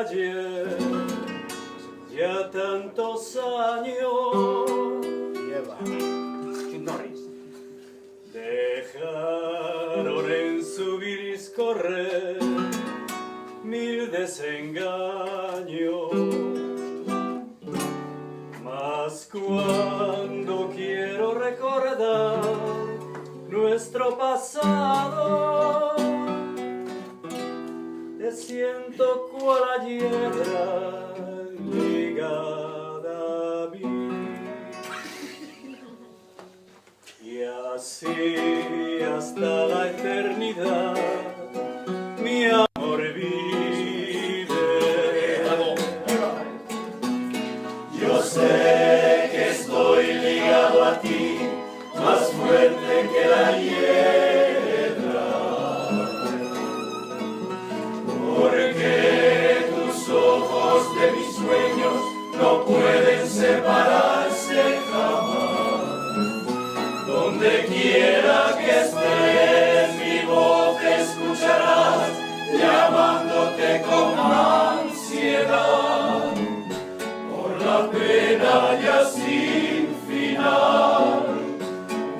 ayer, ya tantos años lleva. dejaron en su viris correr mil desengaños. Mas cuando quiero recordar nuestro pasado, te siento cual la hiedra ligada a mí. Y así hasta la eternidad mi amor vive. Yo sé que estoy ligado a ti, más fuerte que la hiedra, porque tus ojos de mis sueños no pueden separarse jamás. Donde quiera que estés, mi voz escucharás, llamándote con ansiedad, por la pena ya sin final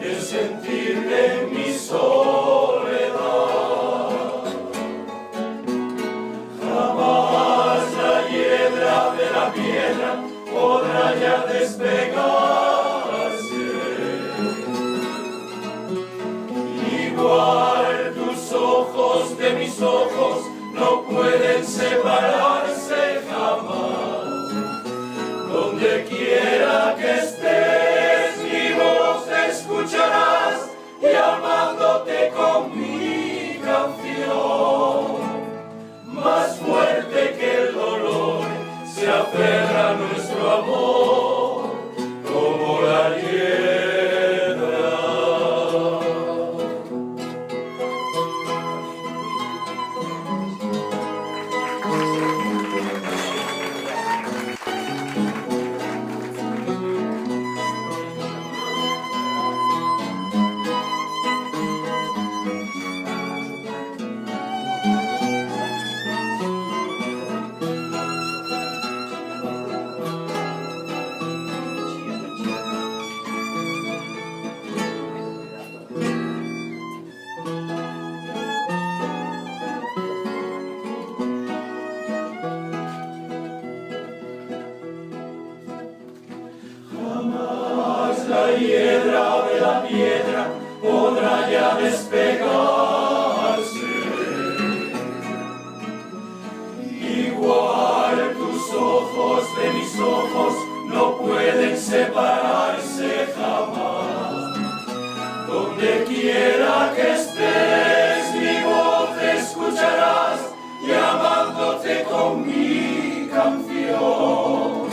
de sentirte en mi soledad. Jamás la hiedra de la piedra podrá ya despegarse. Igual tus ojos de mis ojos no pueden separarse jamás. Donde quiera que estés, mi voz te escucharás, llamándote con mi canción. Más fuerte que el dolor se aferra a nuestro amor, como la hiedra. La hiedra de la piedra podrá ya despegarse. Igual tus ojos de mis ojos no pueden separarse jamás. Donde quiera que estés, mi voz escucharás, llamándote con mi canción.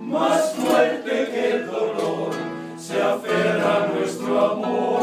Más fuerte que el dolor se aferra a nuestro amor.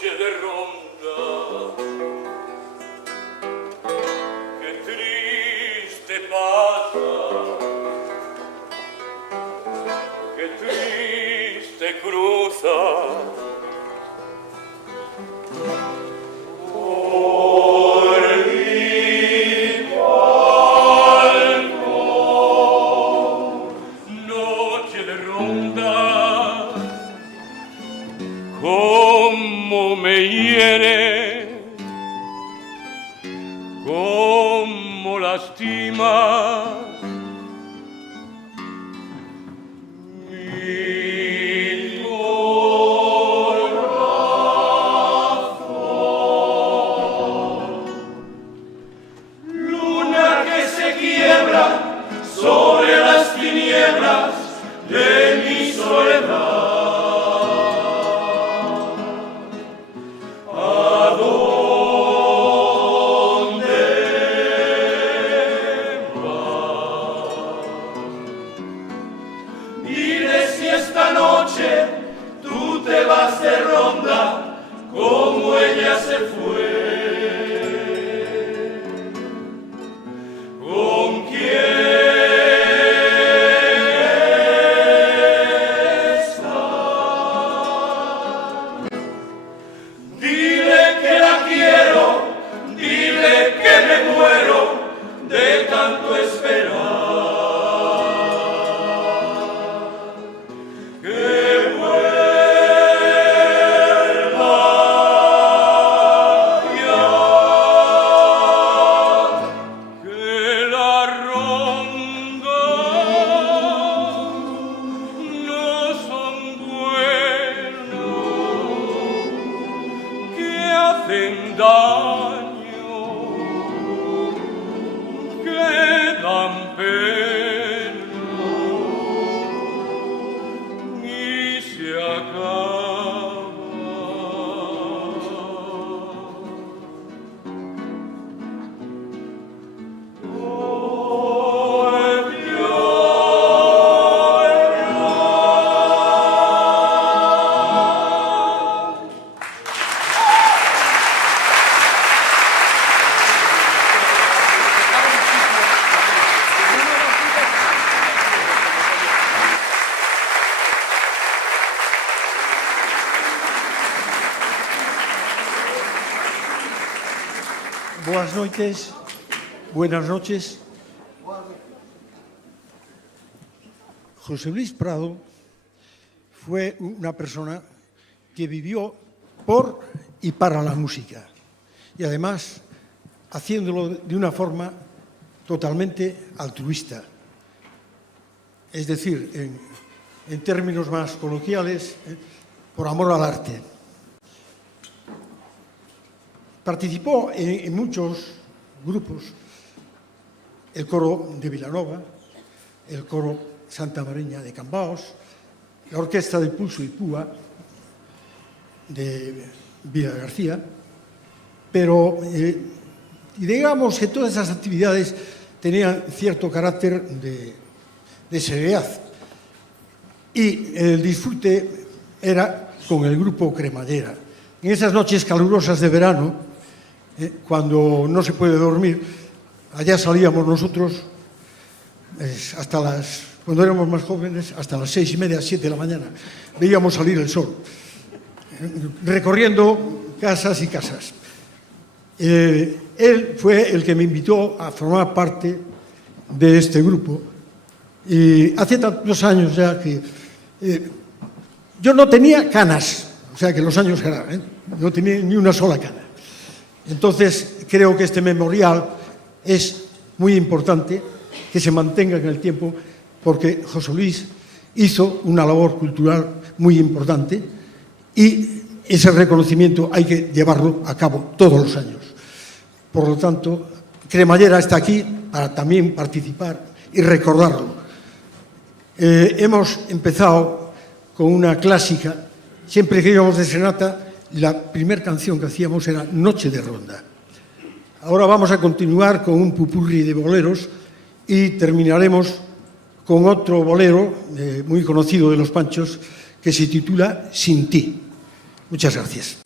De ronda, qué triste pasa, qué triste cruza por mi balcón. Noche de ronda, cómo me hiere tinieblas de mi soledad. ¿A dónde vas? Dile si esta noche tú te vas de ronda como ella se fue. ¿Con quién está? Dile que la quiero, dile que me muero de tanto esperar. Que vuelva ya, que la ronda no son buenos, que hacen daño, que dan pena y se acaba. Oh, el Dios, el Dios. Buenas noches. José Luis Prado fue una persona que vivió por y para la música y además haciéndolo de una forma totalmente altruista. Es decir, en términos más coloquiales, por amor al arte. Participó en muchos grupos, el coro de Vilanova, el coro Santa Mariña de Cambaos, la orquesta de Pulso y Púa de Villa García, pero digamos que todas esas actividades tenían cierto carácter de seriedad y el disfrute era con el grupo Cremallera. En esas noches calurosas de verano, cuando no se puede dormir, allá salíamos nosotros cuando éramos más jóvenes, hasta las 6:30, 7 de la mañana. Veíamos salir el sol, recorriendo casas y casas. Él fue el que me invitó a formar parte de este grupo. Y hace tantos años ya que yo no tenía canas, o sea que los años eran, no tenía ni una sola cana. Entonces creo que este memorial es muy importante que se mantenga en el tiempo porque José Luis hizo una labor cultural muy importante y ese reconocimiento hay que llevarlo a cabo todos los años. Por lo tanto, Cremallera está aquí para también participar y recordarlo. Hemos empezado con una clásica. Siempre que íbamos de serenata, la primera canción que hacíamos era Noche de Ronda. Ahora vamos a continuar con un pupurri de boleros y terminaremos con otro bolero muy conocido de los Panchos que se titula Sin ti. Muchas gracias.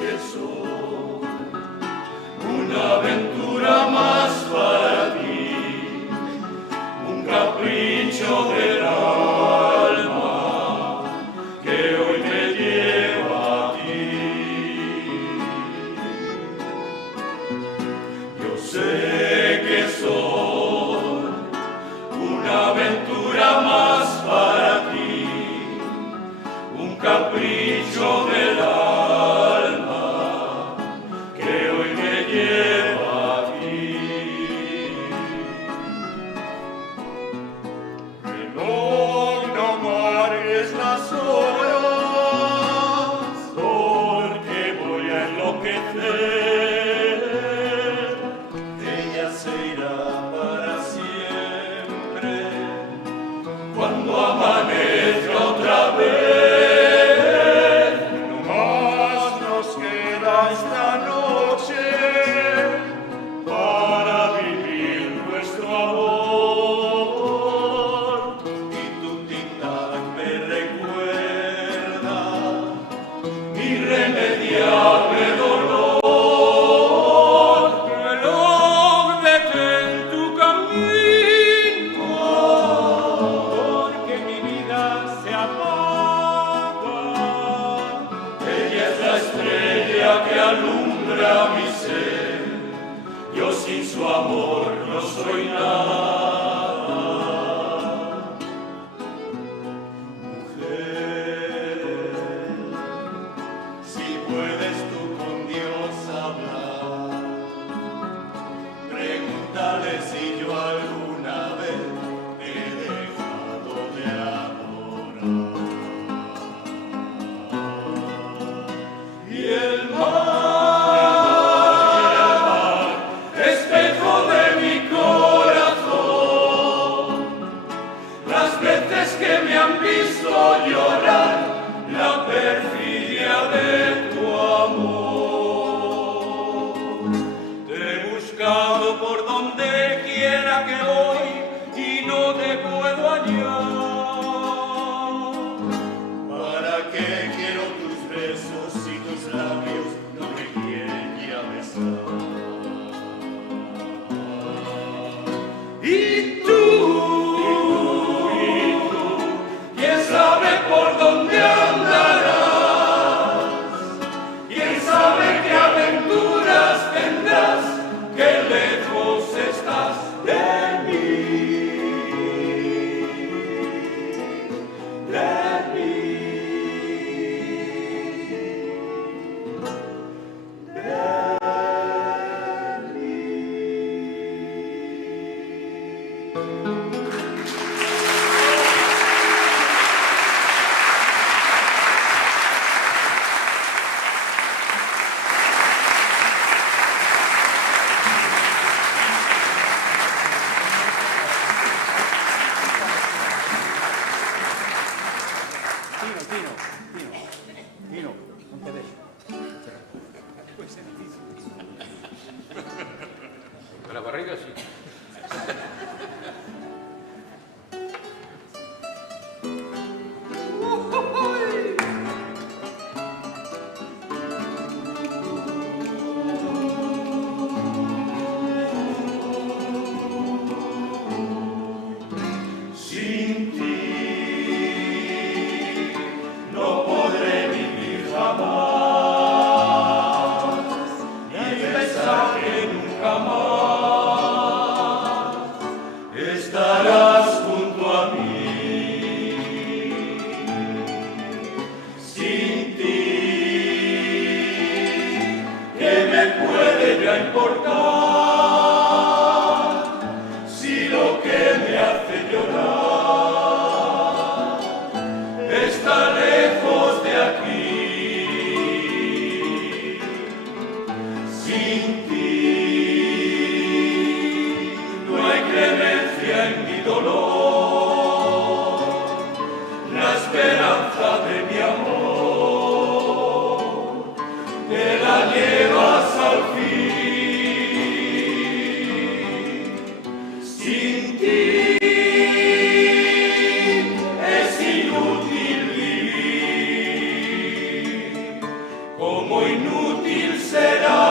Que soy enviarme dolor. Reloj, detén tu camino, porque mi vida se apaga. Ella es la estrella que alumbra mi ser, yo sin su amor no soy nada. Si yo alguna vez he dejado de adorar. Y el mar, espejo de mi corazón, las veces que me han visto llorar, la perfidia de tu amor. Te he buscado por donde quiera que voy y no te puedo hallar. ¿Para qué quiero tus besos si tus labios no me quieren ya besar? Y tú, quién sabe por dónde andarás, quién sabe qué aventuras tendrás, qué lejos estás de mí, de mí, de mí. Tino, no te ves. La barriga sí. Sin ti no podré vivir jamás, ni pensar que nunca más estarás junto a mí. Sin ti, ¿qué me puede ya importar si lo que me hace llorar está lejos de aquí? Sin ti no hay clemencia en mi dolor, la esperanza de mi amor te la llevas al fin. Sin ti es inútil vivir, como inútil será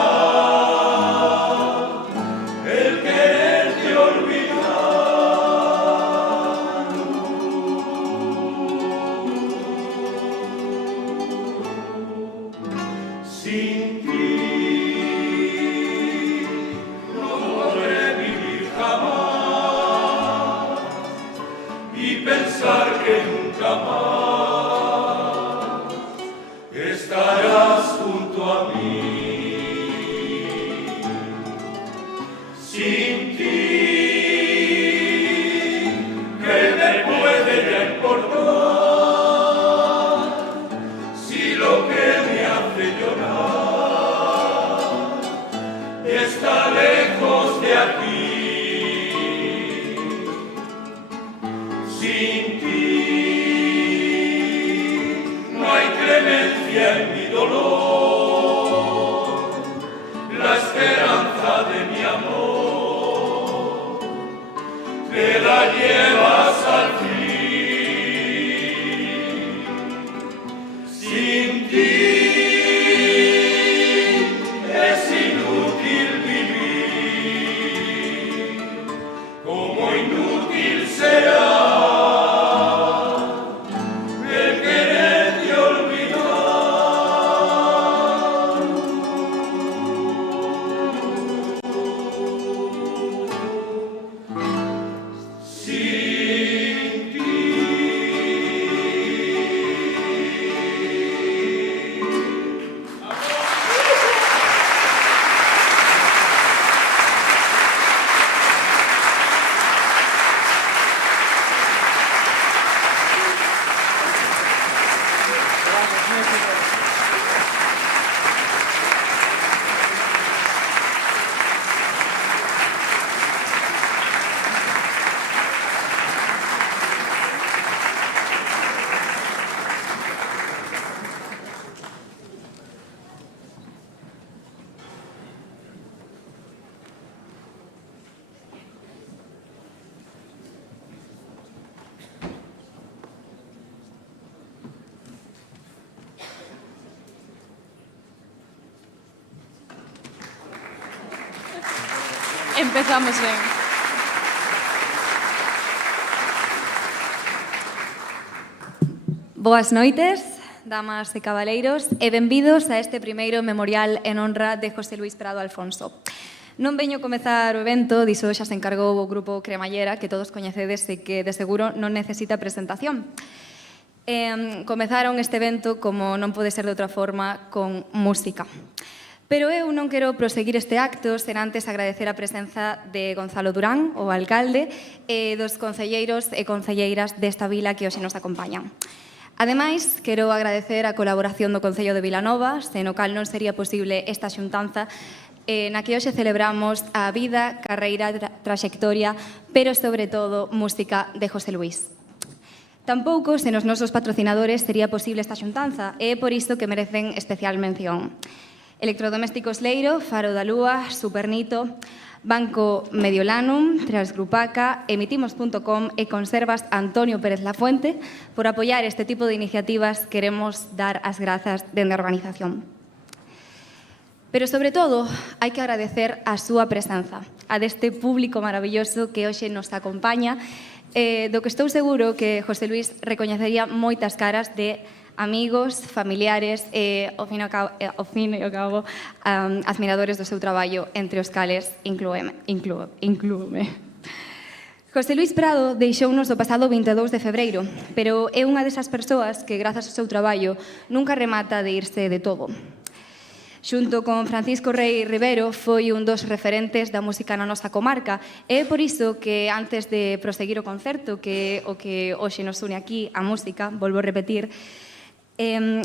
el quererte olvidar. Sin ti no podré vivir jamás y pensar que nunca más estarás junto a mí. Sin ti, ¿qué me puede ya importar si lo que me hace llorar está lejos de aquí? Sin ti Empezamos ben. Boas noites, damas e cabaleiros, e benvidos a este primeiro memorial en honra de José Luis Prado Alfonso. Non veño comezar o evento, diso xa se encargou o grupo Cremallera, que todos coñecedes e que de seguro non necesita presentación. Comezaron este evento, como non pode ser de outra forma, con música. Pero eu non quero proseguir este acto sen antes agradecer a presenza de Gonzalo Durán, o alcalde, e dos concelleiros e concelleiras desta vila que hoxe nos acompañan. Ademais, quero agradecer a colaboración do Concello de Vilanova, sen o cal non sería posible esta xuntanza na que hoxe celebramos a vida, carreira, traxectoria, pero sobre todo música de José Luis. Tampouco, sen os nosos patrocinadores, sería posible esta xuntanza, e é por isto que merecen especial mención. Electrodomésticos Leiro, Faro da Lúa, Supernito, Banco Mediolanum, Transgrupaca, Emitimos.com e Conservas Antonio Pérez Lafuente. Por apoiar este tipo de iniciativas queremos dar as grazas dende a organización. Pero, sobre todo, hai que agradecer a súa presenza, a deste público maravilloso que hoxe nos acompaña, do que estou seguro que José Luis recoñecería moitas caras de amigos, familiares e, ao fin e ao cabo, admiradores do seu traballo, entre os cales inclúeme. José Luis Prado deixounos o pasado 22 de febreiro, pero é unha desas persoas que, grazas ao seu traballo, nunca remata de irse de todo. Xunto con Francisco Rei Rivero, foi un dos referentes da música na nosa comarca, e é por iso que, antes de proseguir o concerto, que o que hoxe nos une aquí, a música, volvo a repetir,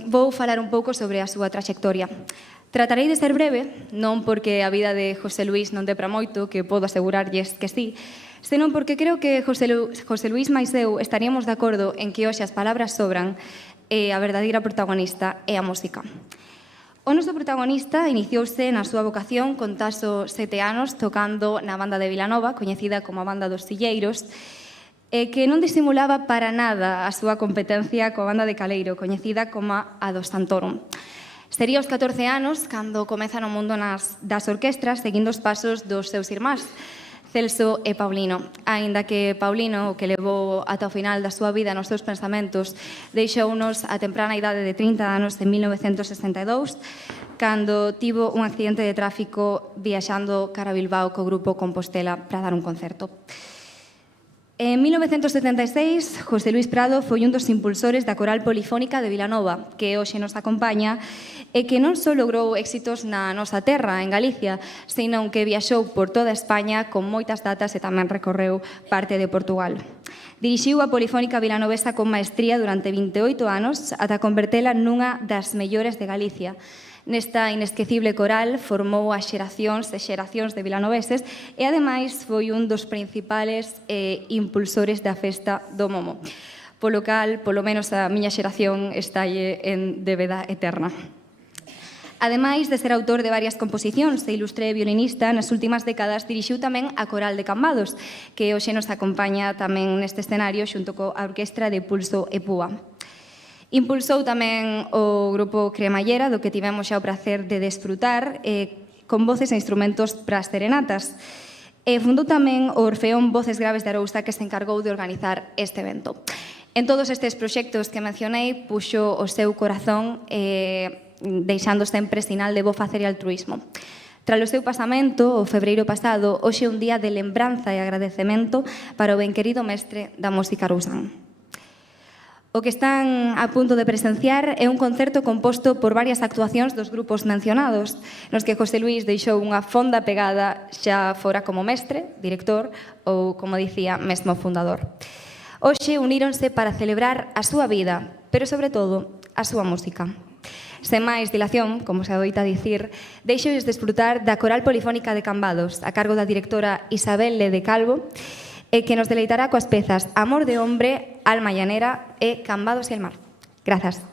vou falar un pouco sobre a súa traxectoria. Tratarei de ser breve, non porque a vida de José Luis non dé para moito, que podo asegurarlles que sí, senón porque creo que José Luis máis eu estaríamos de acordo en que hoxe as palabras sobran e a verdadeira protagonista é a música. O noso protagonista iniciouse na súa vocación con taso 7 anos tocando na banda de Vilanova, coñecida como a Banda dos Silleiros, que non disimulaba para nada a súa competencia coa banda de Caleiro, coñecida como a dos Santorum. Sería aos 14 anos cando comeza no mundo das orquestras, seguindo os pasos dos seus irmáns, Celso e Paulino. Aínda que Paulino, o que levou ata o final da súa vida nos seus pensamentos, deixounos a temprana idade de 30 anos en 1962, cando tivo un accidente de tráfico viaxando cara a Bilbao co grupo Compostela para dar un concerto. En 1976, José Luis Prado foi un dos impulsores da Coral Polifónica de Vilanova, que hoxe nos acompaña, e que non só logrou éxitos na nosa terra, en Galicia, senón que viaxou por toda España con moitas datas e tamén recorreu parte de Portugal. Dirixiu a Polifónica vilanovesa con maestría durante 28 anos ata convertela nunha das mellores de Galicia. Nesta inesquecible coral formou as xeracións e xeracións de vilanoveses e, ademais, foi un dos principales impulsores da festa do Momo. Polo cal, polo menos a miña xeración estalle en débeda eterna. Ademais de ser autor de varias composicións e ilustre violinista, nas últimas décadas dirixiu tamén a Coral de Cambados, que hoxe nos acompaña tamén neste escenario xunto coa orquestra de Pulso e Púa. Impulsou tamén o grupo Cremallera, do que tivemos xa o prazer de desfrutar, con voces e instrumentos para as serenatas. Fundou tamén o Orfeón Voces Graves de Arousa, que se encargou de organizar este evento. En todos estes proxectos que mencionei, puxo o seu corazón, deixando sempre sinal de bo facer e altruismo. Tras o seu pasamento, o febreiro pasado, hoxe é un día de lembranza e agradecemento para o benquerido mestre da música rousán. O que están a punto de presenciar é un concerto composto por varias actuacións dos grupos mencionados, nos que José Luis deixou unha fonda pegada xa fora como mestre, director ou, como dicía, mesmo fundador. Hoxe uníronse para celebrar a súa vida, pero, sobre todo, a súa música. Sen máis dilación, como se adoita dicir, deixoes desfrutar da Coral Polifónica de Cambados, a cargo da directora Isabel Lede Calvo, que nos deleitará coas pezas Amor de Hombre, Alma Llanera e Cambados e el Mar. Grazas.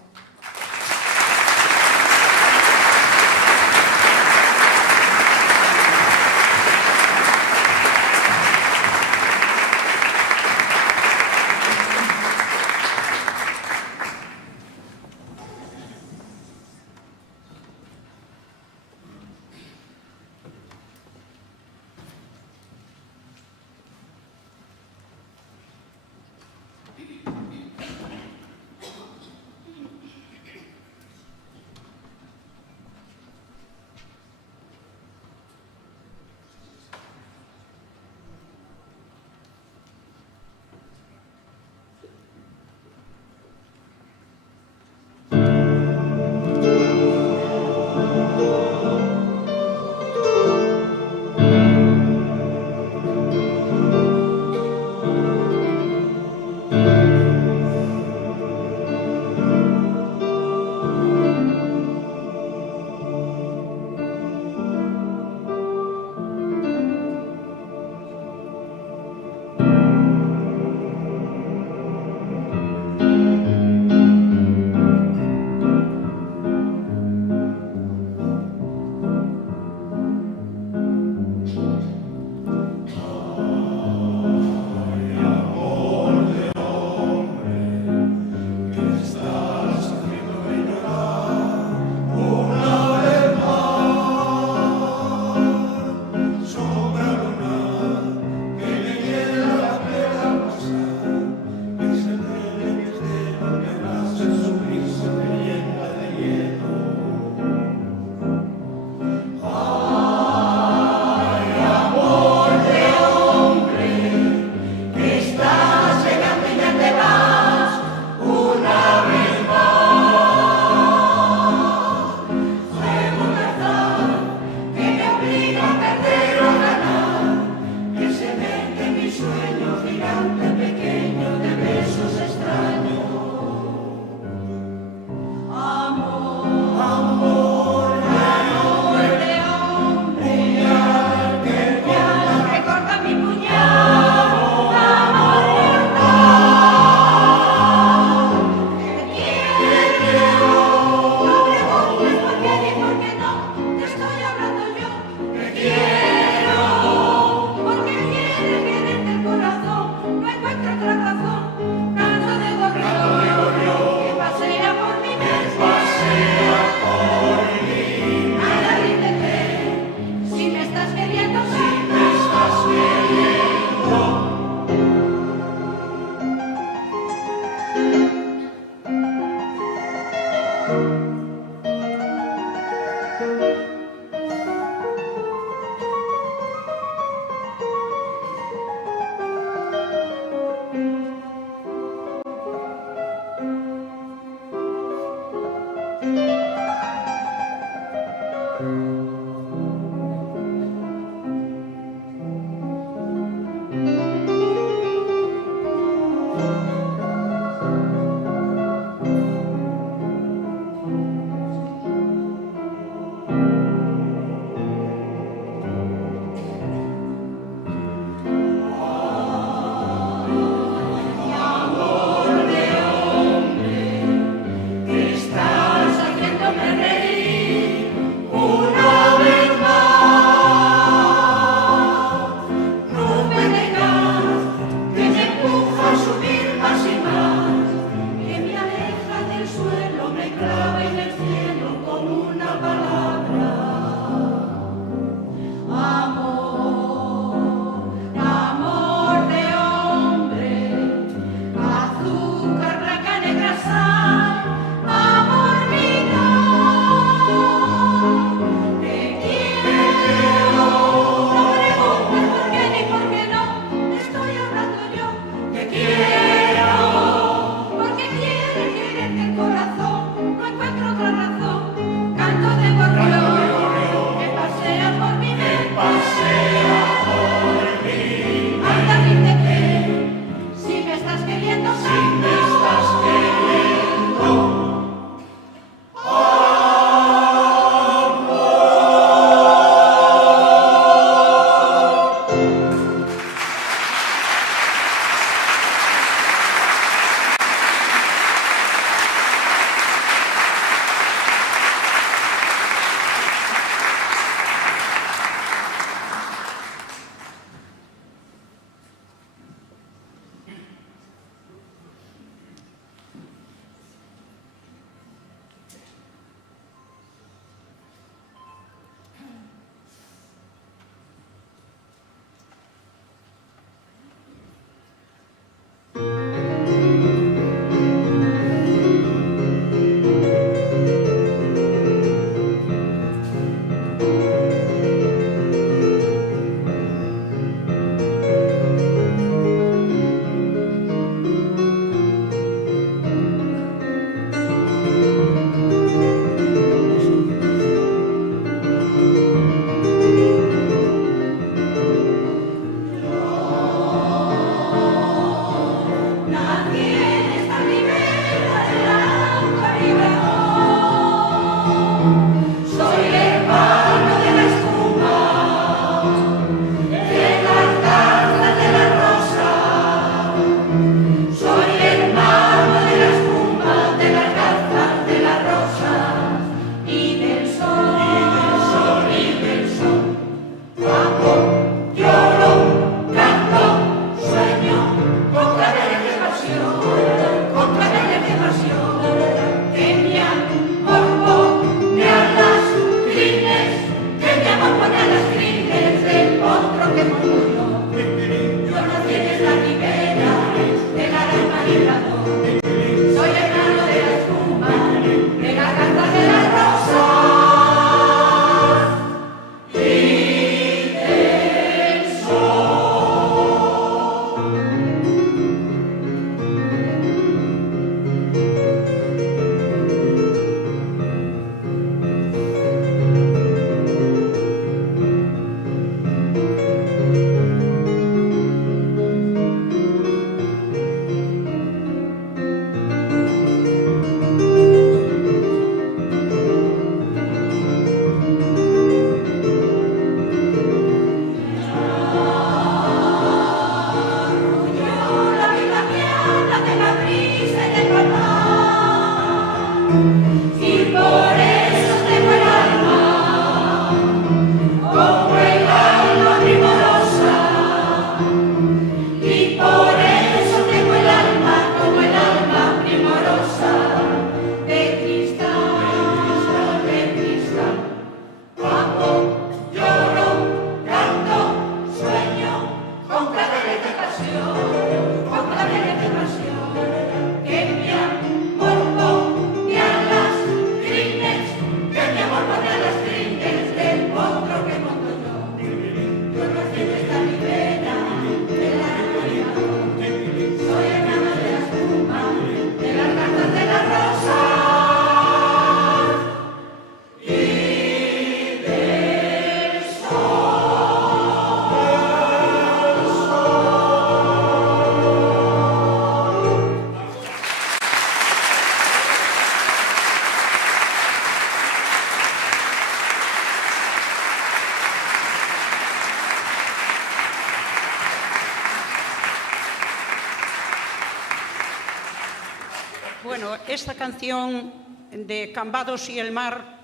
Bueno, esta canción de Cambados y el mar,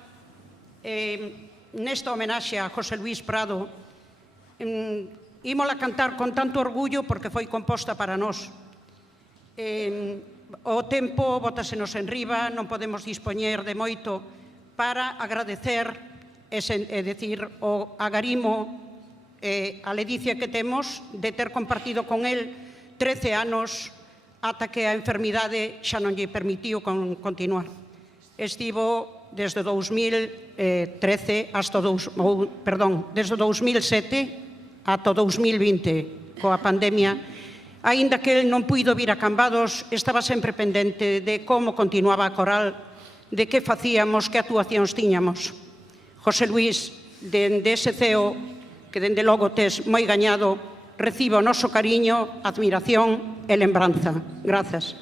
nesta homenaxe a José Luis Prado, ímola cantar con tanto orgullo porque foi composta para nós. O tempo bótasenos en riba, non podemos dispoñer de moito para agradecer e decir o agarimo a ledicia que temos de ter compartido con el 13 anos ata que a enfermidade xa non lle permitiu continuar. Estivo desde 2013 hasta desde 2007 ata 2020 coa pandemia. Aínda que el non puido vir a Cambados, estaba sempre pendente de como continuaba a coral, de que facíamos, que actuacións tiñamos. José Luis, dende ese CEO, que dende logo tes moi gañado, recibe o noso cariño, admiración e lembranza. Grazas.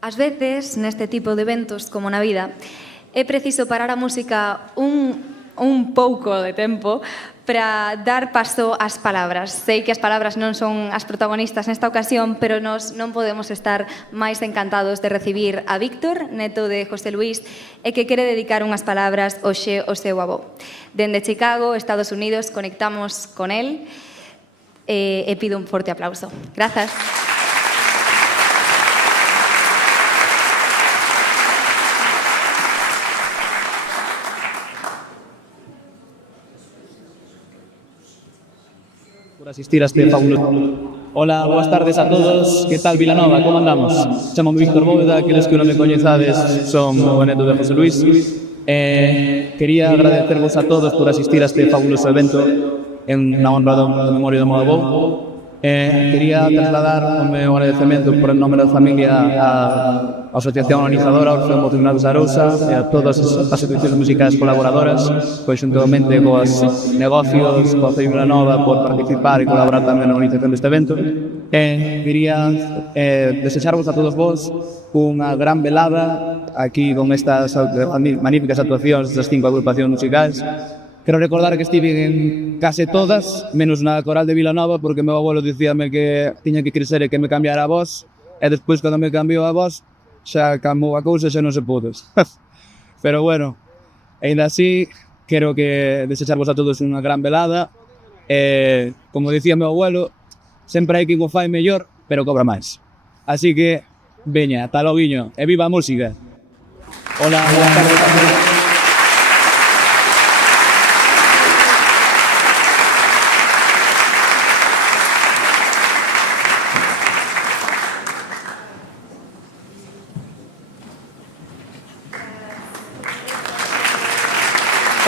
Ás veces, neste tipo de eventos, como na vida, é preciso parar a música un pouco de tempo para dar paso ás palabras. Sei que as palabras non son as protagonistas nesta ocasión, pero nós non podemos estar máis encantados de recibir a Víctor, neto de José Luis, e que quere dedicar unhas palabras hoxe ao seu avó. Dende Chicago, Estados Unidos, conectamos con el e pido un forte aplauso. Grazas. Por asistir a este fabuloso. Hola, boas tardes a todos. Que tal Vilanova? Como andamos? Chamo-me Víctor Bóveda, aqueles que non me coñezades son o neto de José Luis. Quería agradecervos a todos por asistir a este fabuloso evento en na honra da memoria do meu avó. Quería trasladar o meu agradecemento por el nome da familia á Asociación Organizadora Orfeo Emocional de Arousa e a todas as asociacións musicais colaboradoras, conxuntamente coas negocios, coa Fei Vilanova por participar e colaborar tamén na organización deste evento. Quería desexarvos a todos vos unha gran velada aquí con estas magníficas actuacións das 5 agrupacións musicais. Quero recordar que estive en case todas, menos na coral de Vilanova, porque meu abuelo dicíame que tiña que crecer e que me cambiara a voz, e despois, cando me cambiou a voz, xa cambiou a cousa e xa non se pudo. Pero bueno, ainda así, quero que desexarvos a todos unha gran velada. Como dicía meu abuelo, sempre hai quen o fai mellor, pero cobra máis. Así que, veña, ata loguiño, e viva a música. Hola, boas tardes.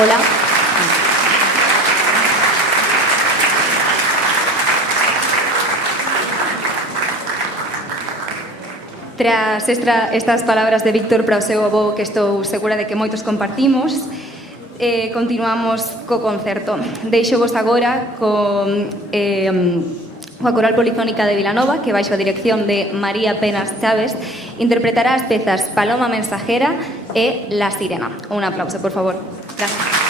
Hola. Tras estas palabras de Víctor para o seu avó, que estou segura de que moitos compartimos, continuamos co concerto. Deixo-vos agora con a Coral Polifónica de Vilanova, que baixo a dirección de María Penas Chávez, interpretará as pezas Paloma Mensajera e La Sirena. Un aplauso, por favor. Gracias.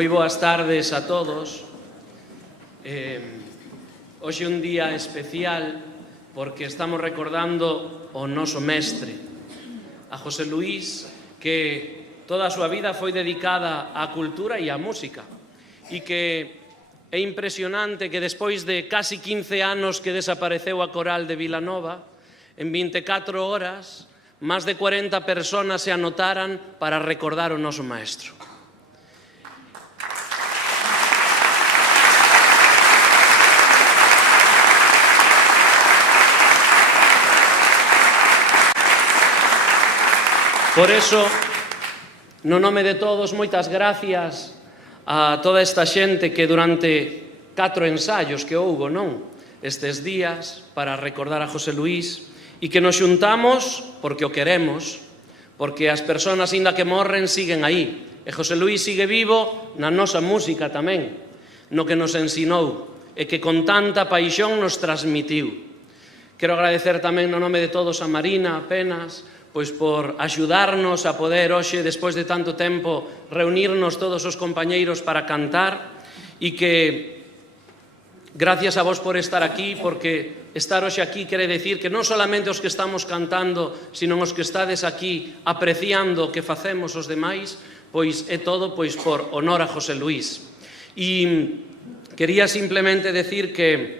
Moi boas tardes a todos. Hoxe é un día especial porque estamos recordando o noso mestre, a José Luis, que toda a súa vida foi dedicada á cultura e á música, e que é impresionante que despois de casi 15 anos que desapareceu a coral de Vilanova, en 24 horas, máis de 40 personas se anotaran para recordar o noso maestro. Por eso, no nome de todos, moitas gracias a toda esta xente que durante 4 ensaios que houbo, non? Estes días para recordar a José Luis e que nos xuntamos porque o queremos, porque as persoas, inda que morren, siguen aí. E José Luis sigue vivo na nosa música tamén, no que nos ensinou e que con tanta paixón nos transmitiu. Quero agradecer tamén no nome de todos a Marina, apenas, pois por axudarnos a poder hoxe, despois de tanto tempo, reunirnos todos os compañeiros para cantar e que gracias a vos por estar aquí, porque estar hoxe aquí quere decir que non solamente os que estamos cantando, sino os que estades aquí apreciando o que facemos os demais, pois é todo pois por honor a José Luis. E quería simplemente decir que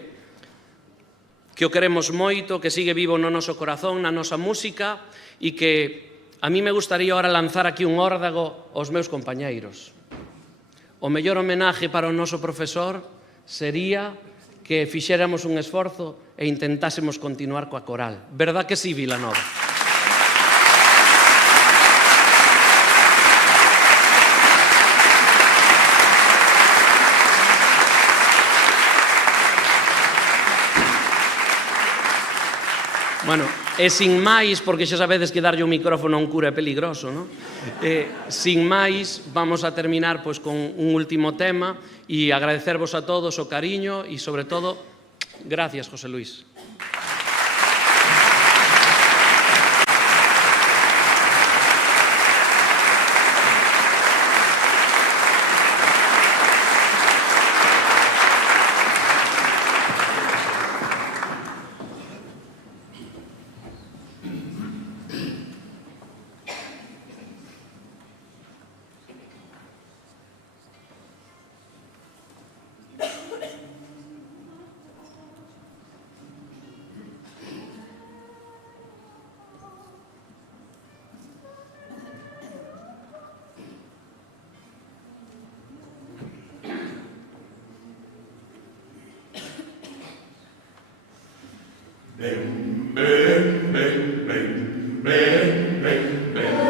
o queremos moito, que sigue vivo no noso corazón, na nosa música, e que a mí me gustaría ahora lanzar aquí un órdago aos meus compañeiros. O mellor homenaje para o noso profesor sería que fixéramos un esforzo e intentásemos continuar coa coral. Verdad que sí, Vilanova? Bueno, e sin máis, porque xa sabedes que darlle un micrófono a un cura é peligroso, non? Sin máis, vamos a terminar pois con un último tema e agradecervos a todos o cariño e, sobre todo, gracias, José Luis. Ven, ven, ven, ven, ven, ven, ven.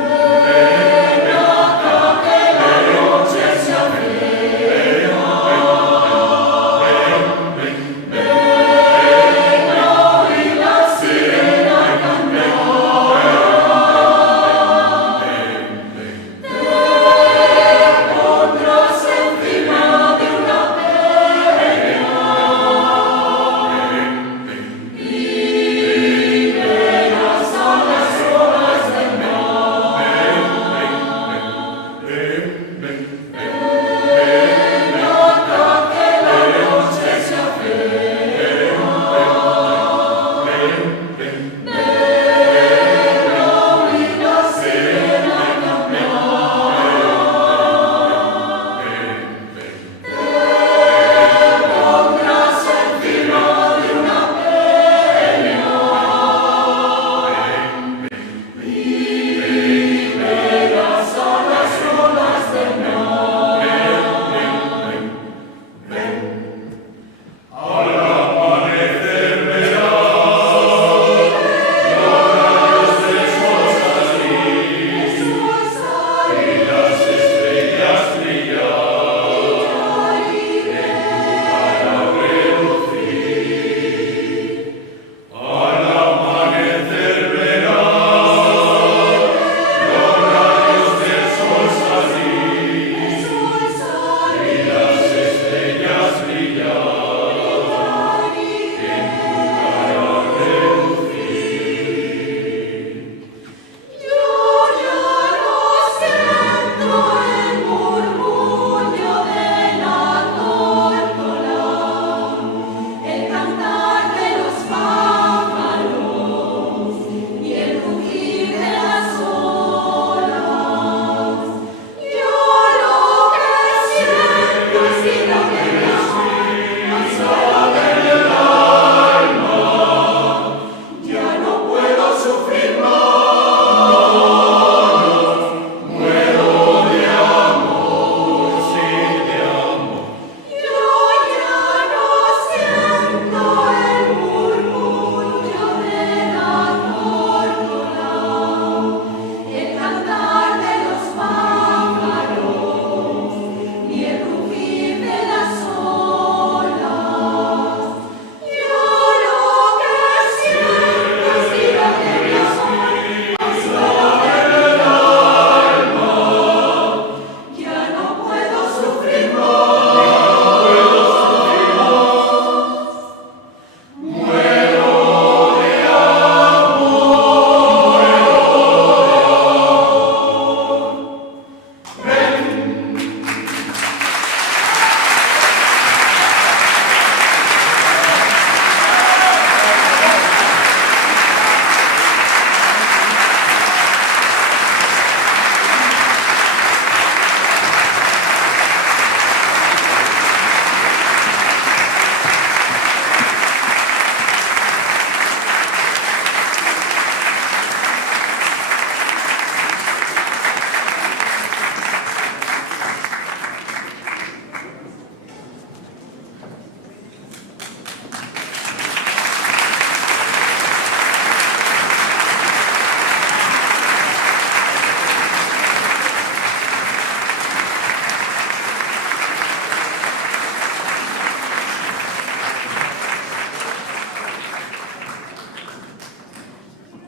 Las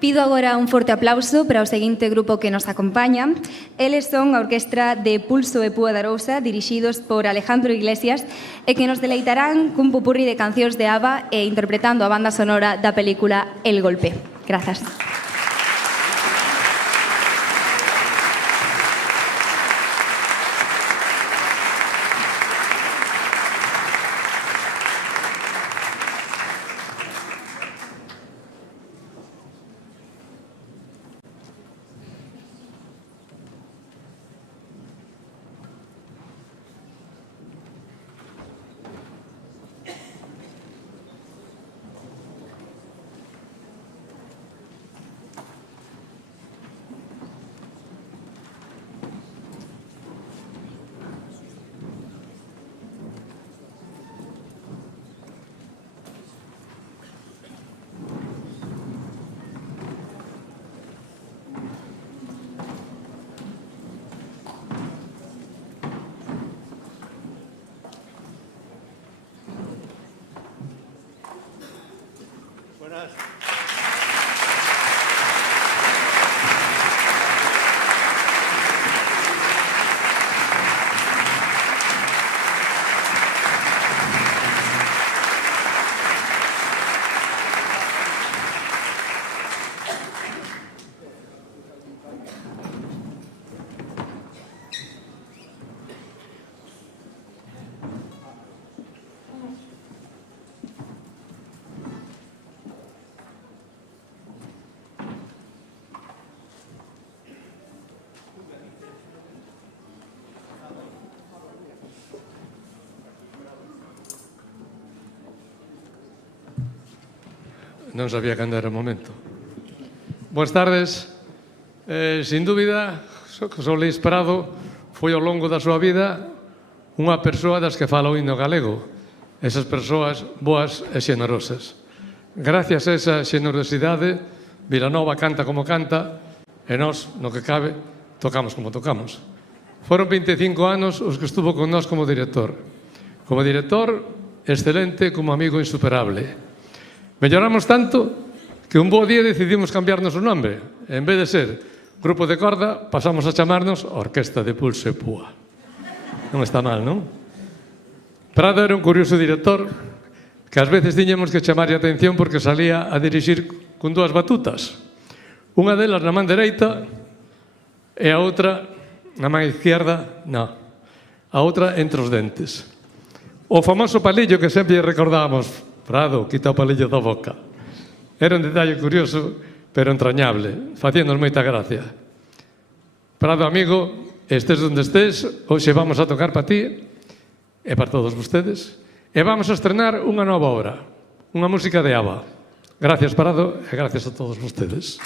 Pido agora un forte aplauso para o seguinte grupo que nos acompaña. Eles son a orquestra de Pulso e Púa de Arousa, dirixidos por Alejandro Iglesias, e que nos deleitarán cun pupurri de cancións de ABBA e interpretando a banda sonora da película El Golpe. Grazas. Non sabía cando era o momento. Boas tardes. Sin dúbida, José Luís Prado foi ao longo da súa vida unha persoa das que fala o himno galego. Esas persoas boas e xenerosas. Gracias a esa xenerosidade, Vilanova canta como canta e nós, no que cabe, tocamos como tocamos. Foron 25 anos os que estuvo con nós como director. Como director, excelente, como amigo insuperable. Melloramos tanto que un bo día decidimos cambiarnos o nome. En vez de ser grupo de corda, pasamos a chamarnos Orquesta de Pulso e Púa. Non está mal, non? Prado era un curioso director que ás veces tiñamos que chamarlle a atención porque salía a dirixir con dúas batutas. Unha delas na man dereita e a outra na man izquierda, non. A outra entre os dentes. O famoso palillo que sempre recordábamos. Prado, quita o palillo da boca. Era un detalle curioso, pero entrañable, facíanos moita gracia. Prado, amigo, estés onde estés, hoxe vamos a tocar para ti e para todos vostedes, e vamos a estrenar unha nova obra, unha música de ABBA. Gracias, Prado, e gracias a todos vostedes.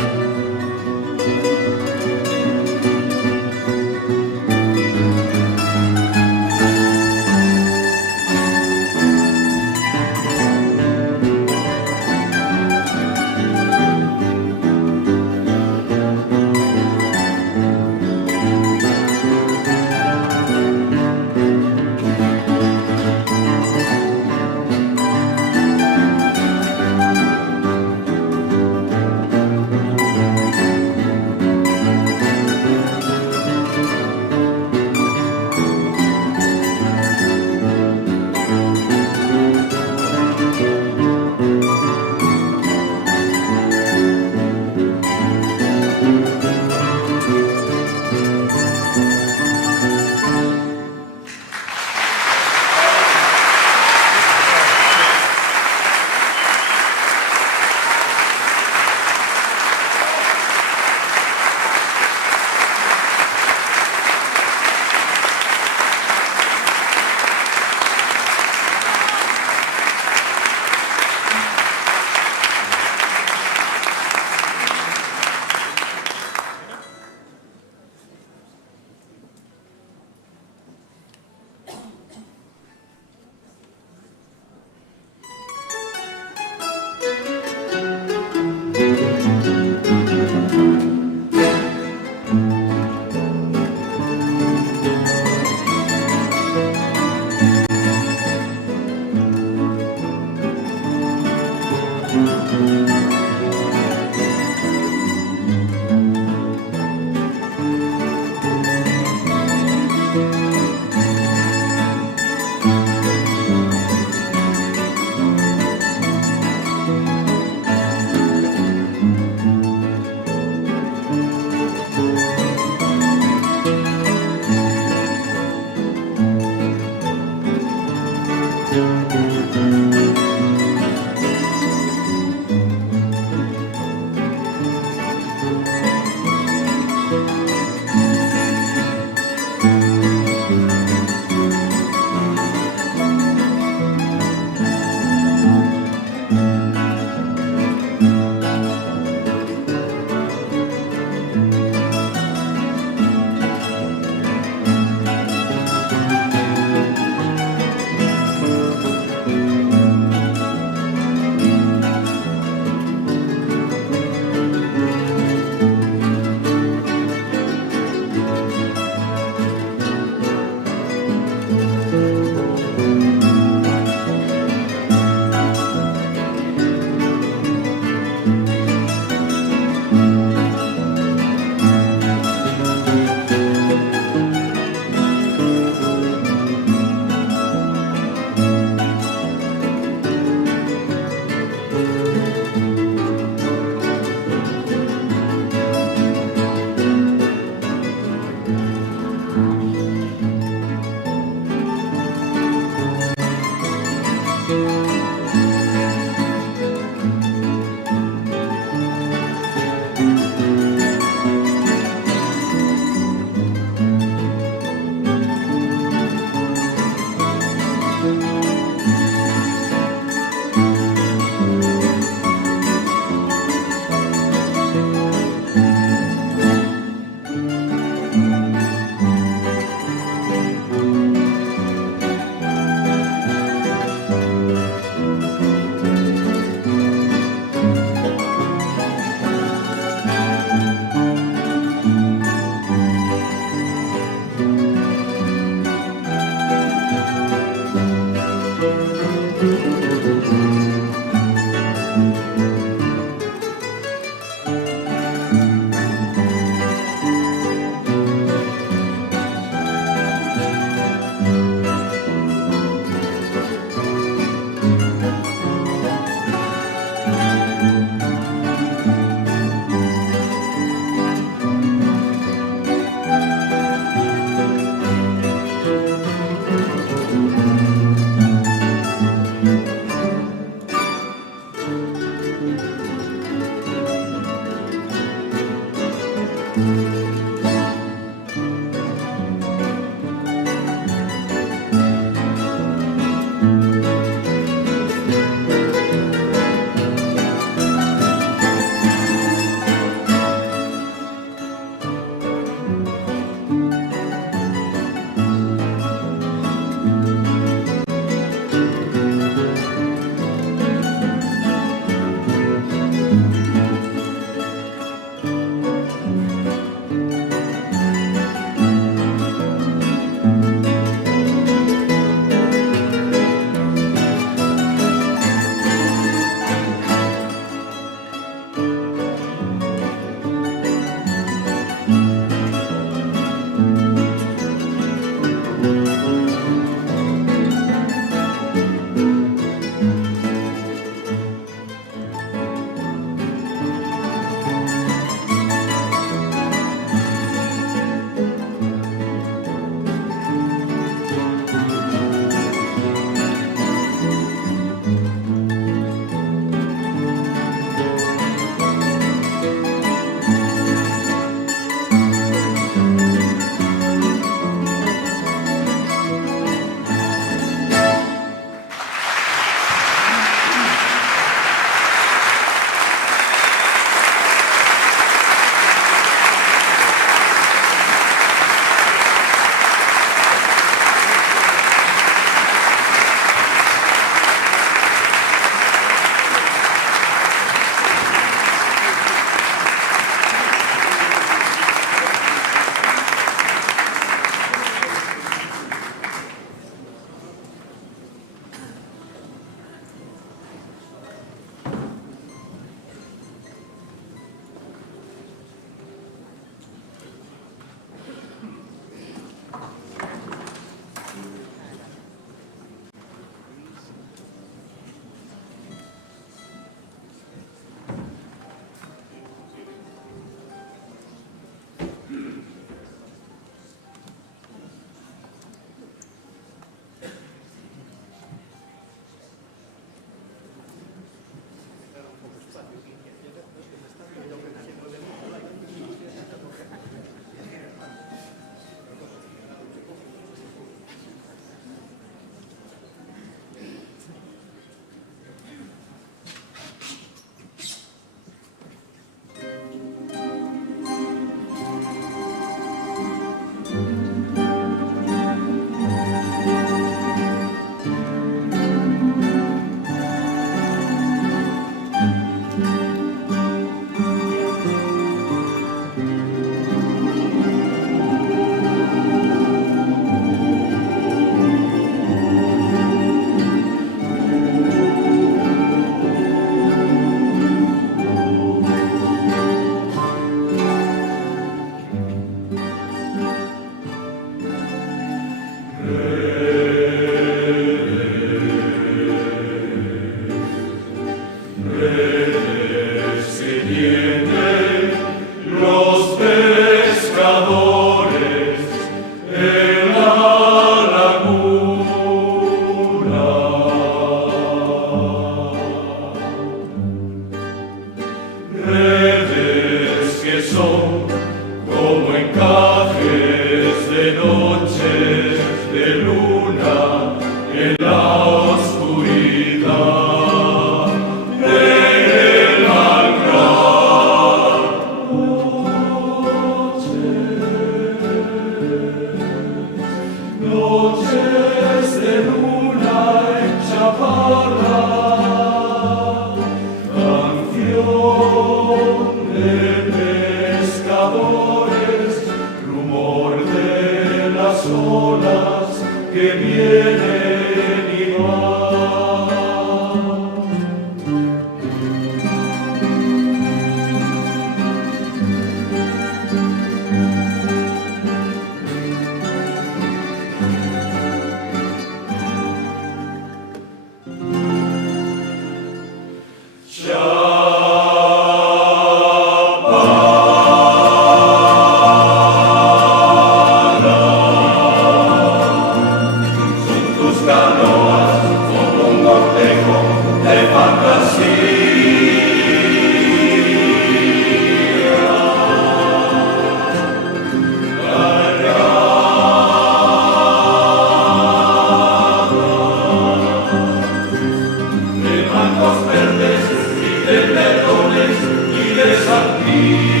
campos verdes y de perdones y de sangría.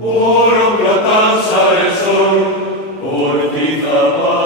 Oro platanza el sol, Ortizapán.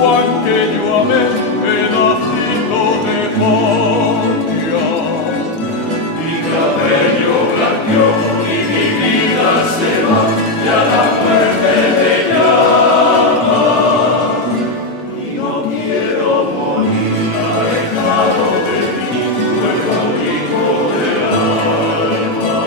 Juan que yo amé, pedacito de misericordia. Mi cabello blanqueó y mi vida se va, ya la muerte me llama. Y no quiero morir alejado de ti, pueblo amigo del alma.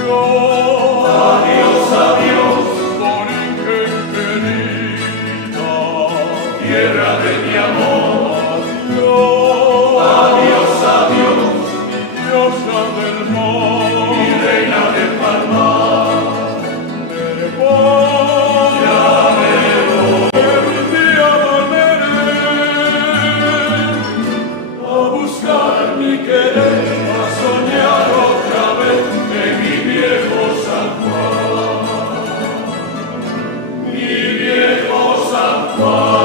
Adiós, adiós, adiós, origen querida, tierra de mi amor. Adiós, adiós, mi diosa del mar, mi reina del palmar. Me voy, ya me voy, pero un día volveré a buscar mi querer, a soñar otra vez en mi viejo San Juan, mi viejo San Juan,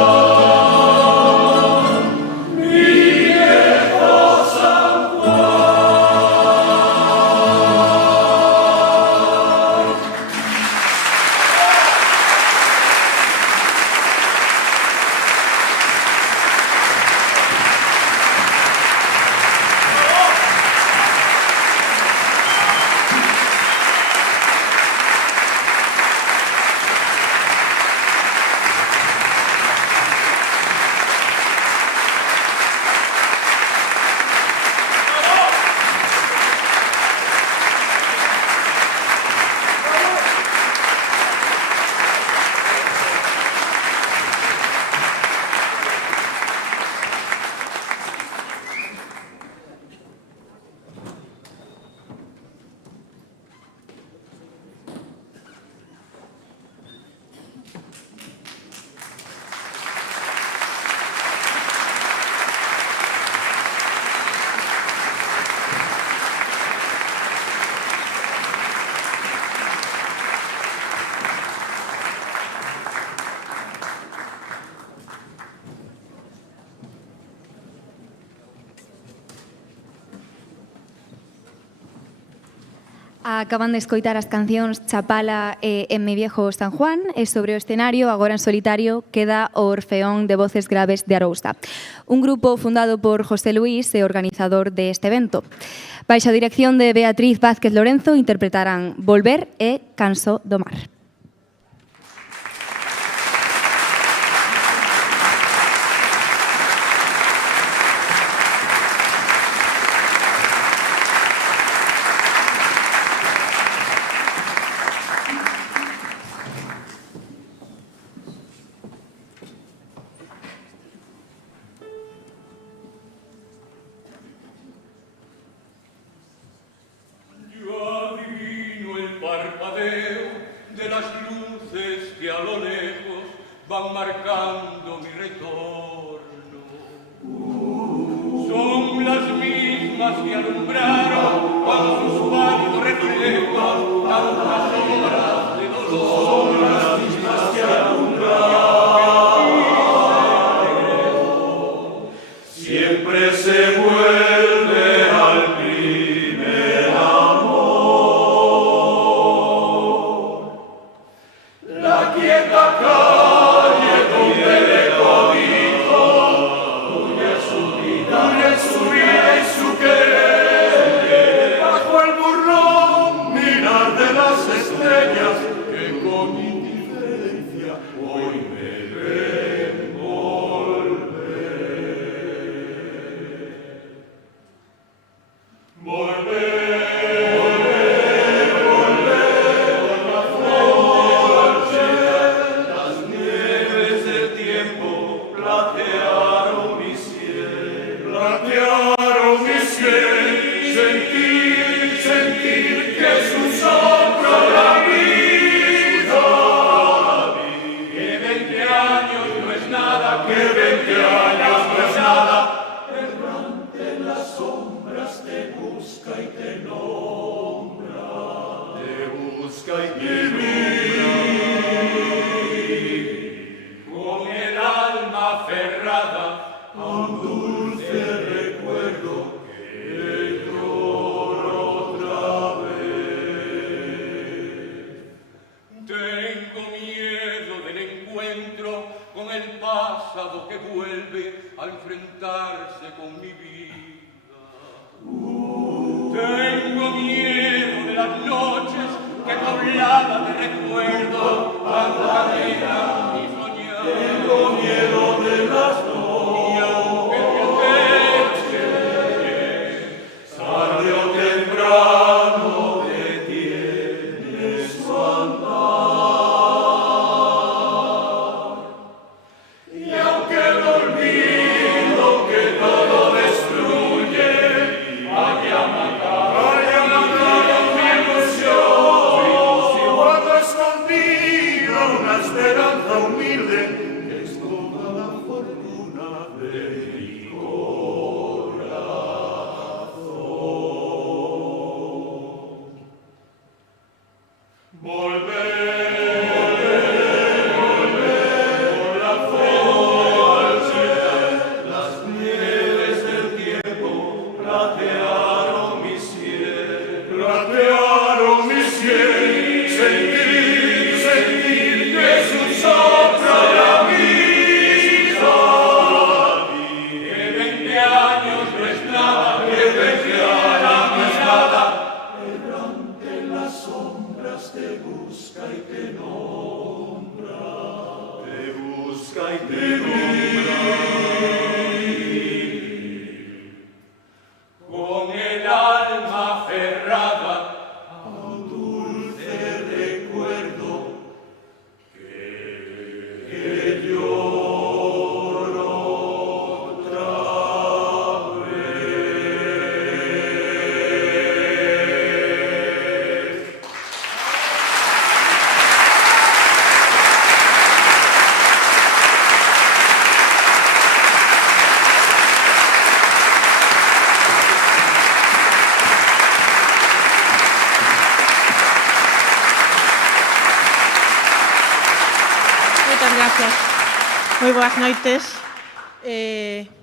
mi viejo San Juan. Acaban de escoitar as cancións Chapala e En mi viejo San Juan, e sobre o escenario, agora en solitario, queda o Orfeón de Voces Graves de Arousa, un grupo fundado por José Luis e organizador deste evento. Baixo a dirección de Beatriz Vázquez Lorenzo interpretarán Volver e Canso do Mar. Yo adivino el parpadeo de las luces que a lo lejos van marcando mi retorno. Son las mismas que alumbraron con sus pálidos reflejos tantas horas de dolor. Son las mismas que alumbraron. Siempre se vuelve al primer amor. La quieta calle donde le cobijo, tuya es su vida y su querer. Bajo el burlón mirar de las estrellas que con indiferencia hoy me ven las nieves del tiempo platearon mi cielo, sentir que es un soplo la vida, que 20 años no es nada, que 20 años no es nada, errante en las sombras te busca y te nombra, te busca y te nombra, con el alma aferrada a un dulce recuerdo que lloro otra vez. Tengo miedo del encuentro con el pasado que vuelve a enfrentarse con mi vida. Tengo miedo de las noches que poblada de recuerdo aguarela y soñar. Tengo miedo de las noches, y aunque me acerque, tarde o temprano detienes tu andar. Y aunque el olvido que todo destruye vaya a matar mi ilusión, si guardo escondida una esperanza humilde que es toda la fortuna de mi corazón. Volver, por la fuerza, las nieves del tiempo platearon mi cielo, sentir que es un soplo de la vida, que 20 años no es nada, que 20 años no es nada, errante en las sombras te busca y te nombra, te busca y te nombra. Con el alma aferrada a un dulce recuerdo que lloro otra vez. Moitas gracias. Moi boas noites.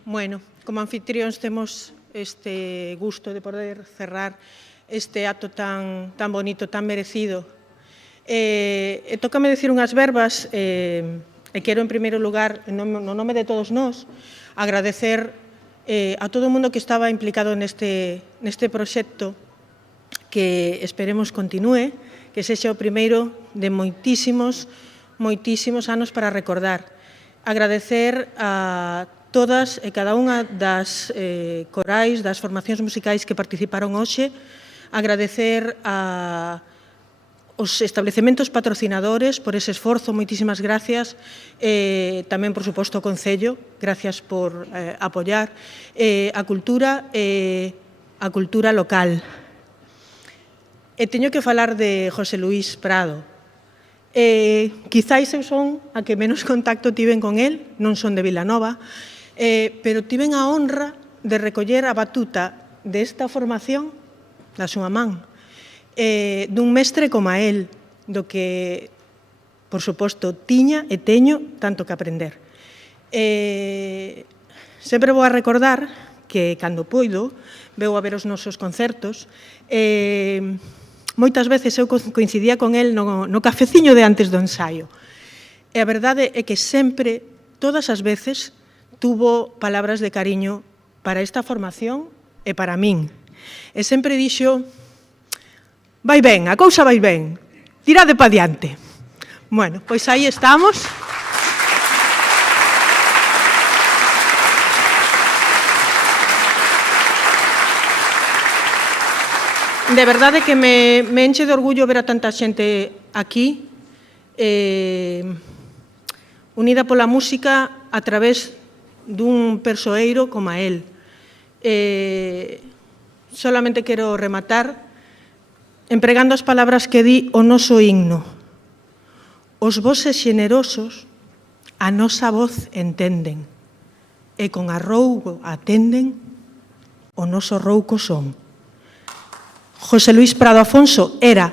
Bueno, como anfitrións temos este gusto de poder cerrar este acto tan bonito, tan merecido. Tócame decir unhas verbas e quero en primeiro lugar, no nome de todos nós, agradecer a todo o mundo que estaba implicado neste proxecto, que esperemos continúe, que sexa o primeiro de moitísimos anos para recordar. Agradecer a todas e cada unha das corais, das formacións musicais que participaron hoxe. Agradecer aos establecementos patrocinadores por ese esforzo, moitísimas gracias. Tamén, por suposto, ao Concello, gracias por apoiar a cultura local. E teño que falar de José Luís Prado. Quizáis eu son a que menos contacto tiven con el, non son de Vilanova, pero tiven a honra de recoller a batuta desta formación da súa man, dun mestre como a el, do que, por suposto, tiña e teño tanto que aprender. Sempre vou a recordar que, cando poido, veu a ver os nosos concertos, moitas veces eu coincidía con el no cafeciño de antes do ensaio. E a verdade é que sempre, todas as veces, tuvo palabras de cariño para esta formación e para min. E sempre dixo, vai ben, a cousa vai ben, tirade pa diante. Bueno, pois aí estamos. De verdade que me enche de orgullo ver a tanta xente aquí, unida pola música a través dun persoeiro como a él. Solamente quero rematar empregando as palabras que di o noso himno. Os voces xenerosos a nosa voz entenden e con arrougo atenden o noso rouco son. José Luís Prado Afonso era,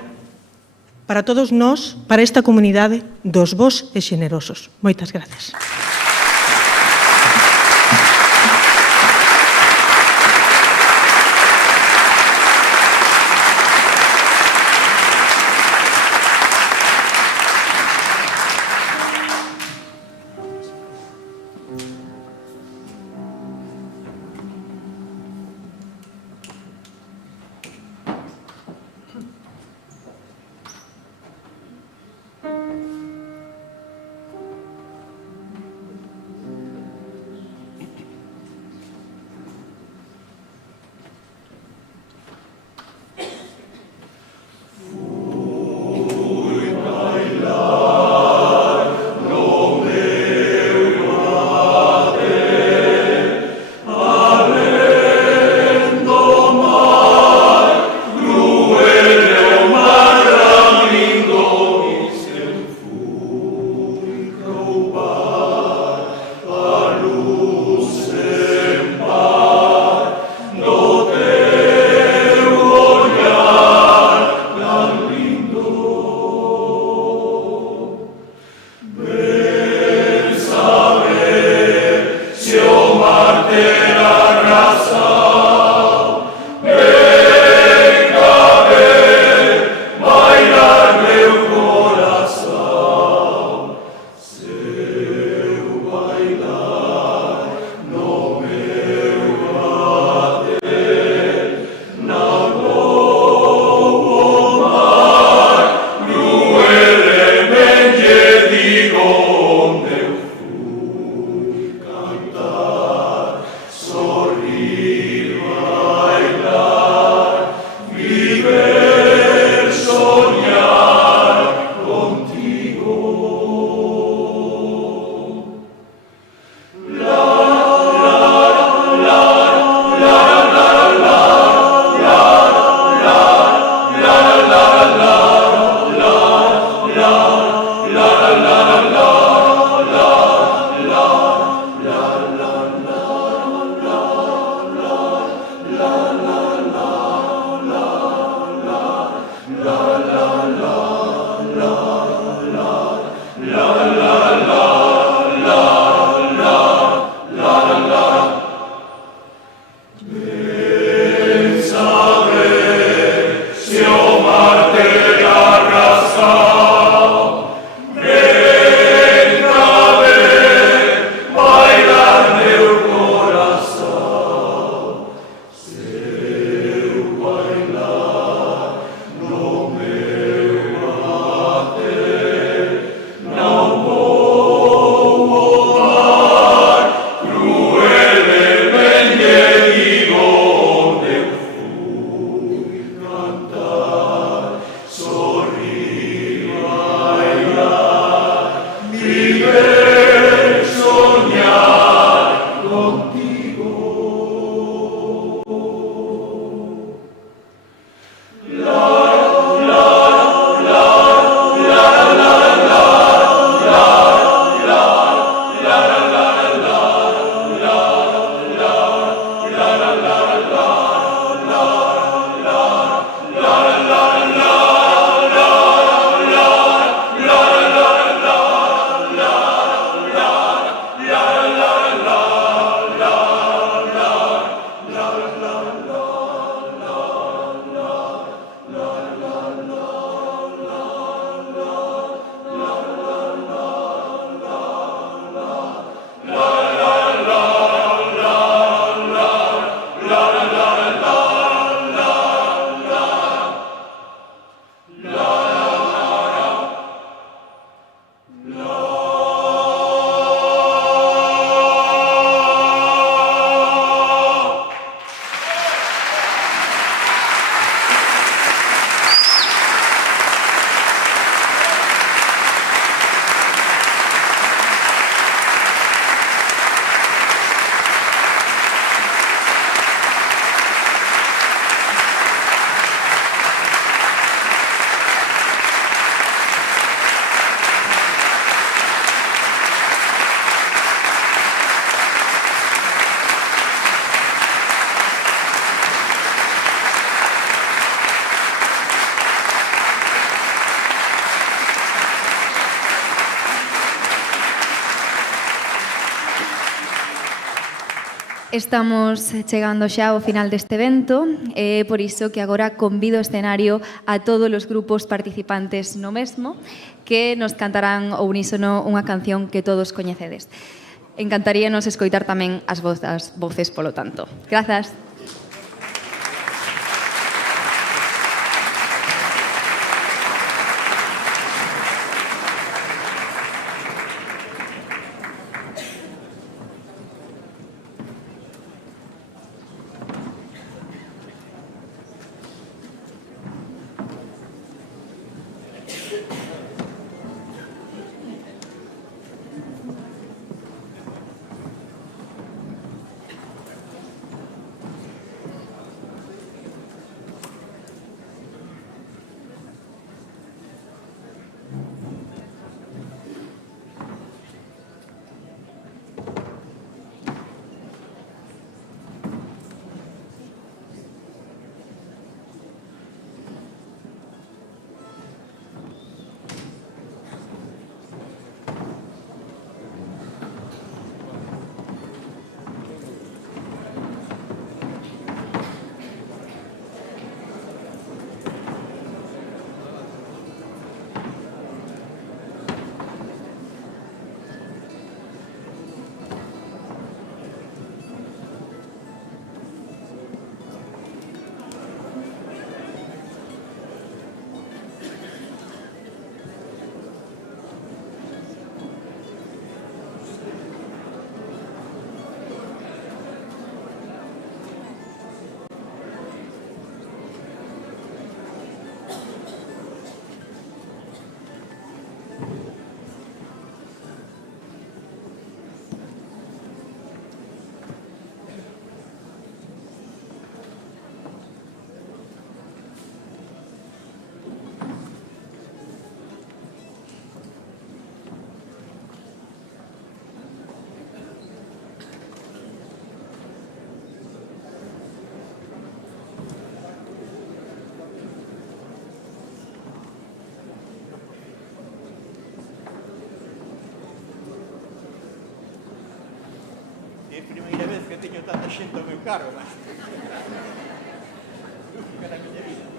para todos nós, para esta comunidade, dos bos e xenerosos. Moitas gracias. Estamos chegando xa ao final deste evento e por iso que agora convido ao escenario a todos os grupos participantes no mesmo que nos cantarán ao unísono unha canción que todos coñecedes. Encantaríanos escoitar tamén as voces polo tanto. Grazas. É a primeira vez que teño tanta xente ao meu cargo, mas... Nunca na miña vida.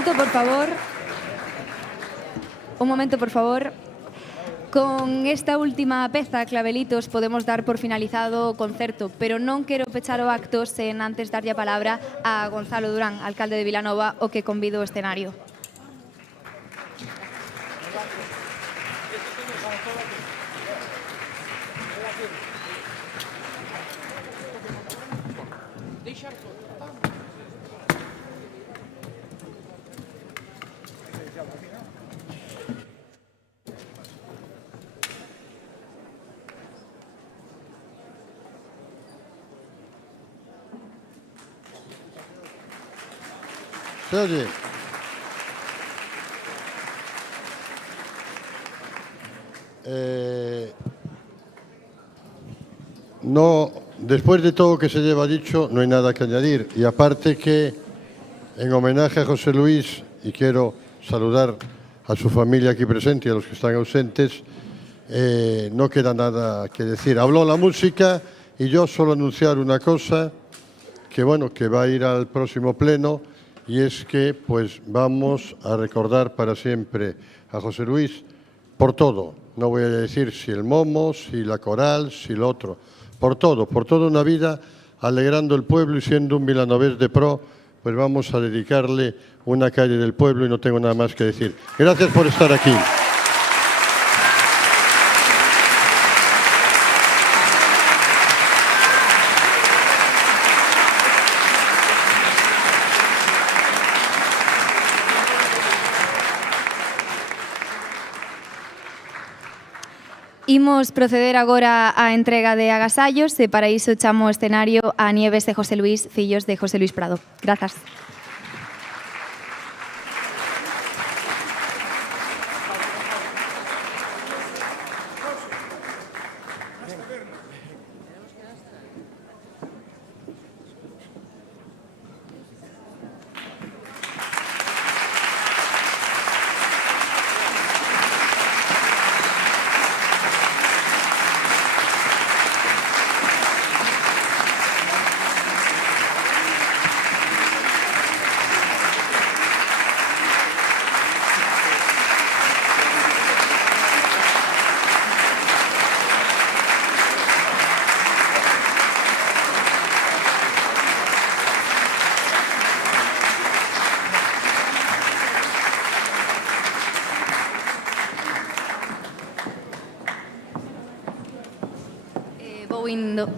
momento, por favor. Un momento, por favor. Con esta última peza, Clavelitos, podemos dar por finalizado o concerto, pero non quero pechar o acto sen antes darlle a palabra a Gonzalo Durán, alcalde de Vilanova, o que convido ao escenario. ¿Se oye? No, después de todo lo que se lleva dicho, no hay nada que añadir. Y aparte que, en homenaje a José Luis, y quiero saludar a su familia aquí presente y a los que están ausentes, no queda nada que decir. Habló la música y yo solo anunciar una cosa, que bueno, que va a ir al próximo pleno, y es que pues vamos a recordar para siempre a José Luis por todo. No voy a decir si el Momo, si la coral, si lo otro. Por todo, por toda una vida alegrando el pueblo y siendo un vilanovés de pro, pues vamos a dedicarle una calle del pueblo y no tengo nada más que decir. Gracias por estar aquí. Imos proceder agora á entrega de agasallos e para iso chamo ao escenario a Nieves e José Luis, fillos de José Luis Prado. Grazas.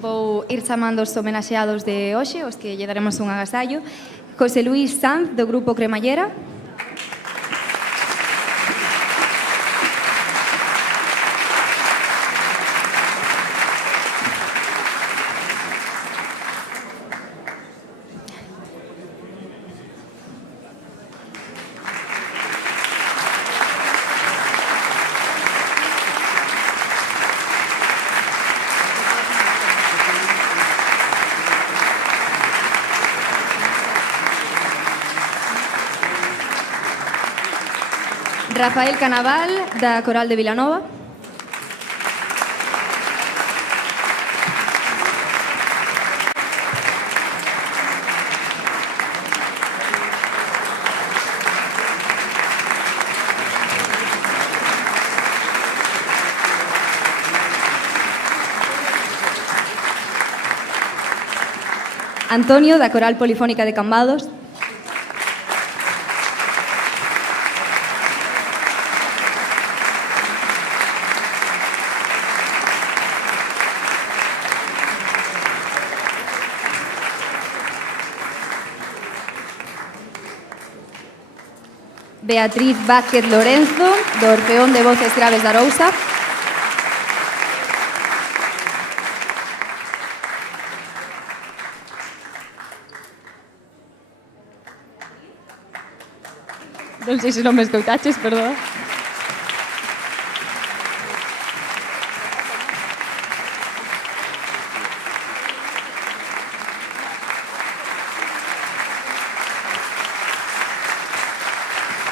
Vou ir chamando os homenaxeados de hoxe, os que lle daremos un agasallo. José Luis Sanz, do Grupo Cremallera. Rafael Canaval, da Coral de Vilanova. Antonio, da Coral Polifónica de Cambados. Beatriz Vázquez Lorenzo, do Orfeón de Voces Graves da Arousa. Non sei se non me escoitaches, perdón.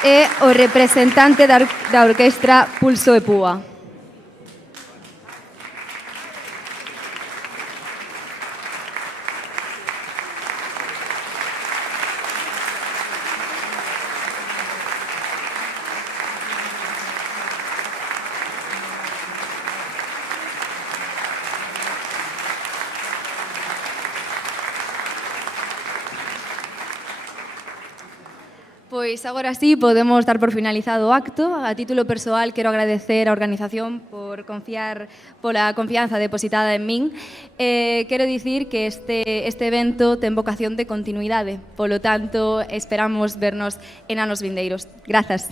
E o representante da orquestra Pulso e Púa. Pois agora sí, podemos dar por finalizado o acto. A título persoal, quero agradecer á organización por pola confianza depositada en min. Quero dicir que este evento ten vocación de continuidade. Polo tanto, esperamos vernos en anos vindeiros. Grazas.